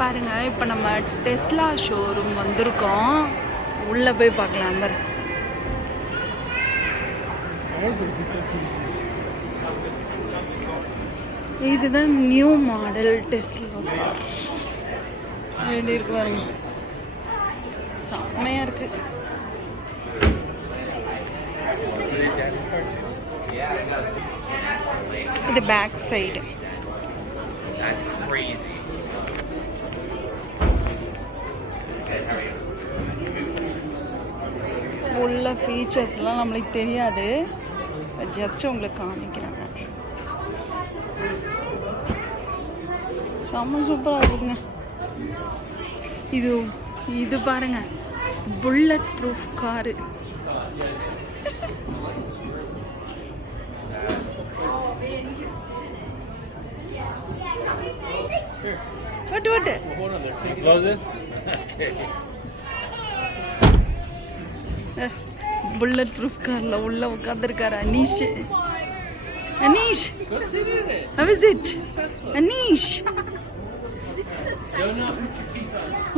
பாருங்க, இப்போ நம்ம டெஸ்லா ஷோரூம் வந்திருக்கோம். உள்ளே போய் பார்க்கலாம் பாரு. இதுதான் நியூ மாடல் டெஸ்லா கார். எப்படி இருக்கு பாருங்க, செம்மையா இருக்கு. இது பேக் சைடு. உள்ள ஃபீச்சர்ஸ்லாம் நம்மளுக்கு தெரியாது, ஜஸ்ட் உங்களுக்கு காமிக்கிறாங்க. செம்ம சூப்பராக இருக்குதுங்க. இது பாருங்க, bullet proof car. what hold on there, close it. Bullet proof கார்ல உள்ள உட்கார்ந்திருக்காரு Anish. How is it? Anish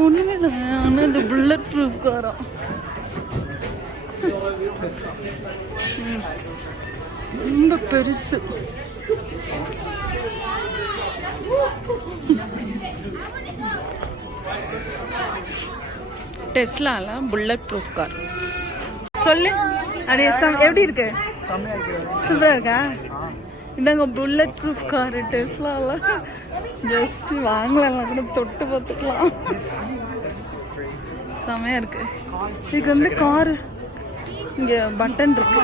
ஒண்ணுமே இல்லை, ஆனால் இந்த புல்லட் ப்ரூஃப் காரா ரொம்ப பெருசு. டெஸ்லால புல்லட் ப்ரூஃப் கார். சொல்லு அப்படியே எப்படி இருக்கு? சூப்பரா இருக்கா? இதாங்க புல்லட் ப்ரூஃப் காரு டெஸ்லால. ஜஸ்ட் வாங்கலாம் கூட தொட்டு பார்த்துக்கலாம். செமையா இருக்கு. இதுக்கு வந்து காரு இங்க பட்டன் இருக்கு.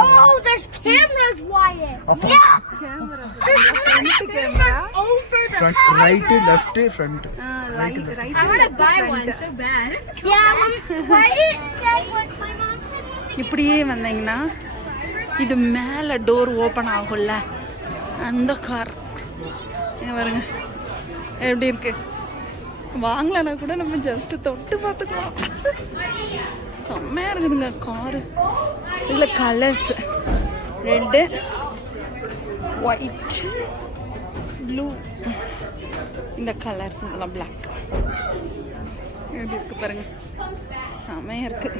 Oh, there's cameras, Wyatt. Yeah. Camera. Over the front, right, left, front. Right. I want to buy one so bad. Yeah, Wyatt said when my mom said one. இப்படியே வந்தீங்கன்னா இது மேலே டோர் ஓப்பன் ஆகும்ல, அந்த car பாருங்க எப்படி இருக்கு. வாங்கலன்னா கூட நம்ம ஜஸ்ட் தொட்டு பார்த்துக்கலாம். செம்மையா இருக்குதுங்க காரு. இல்லை கலர்ஸ் ரெட்டு, ஒயிட், ப்ளூ, இந்த கலர்ஸ் இதெல்லாம் பிளாக் எப்படி இருக்கு பாருங்க, செம்மையா இருக்கு.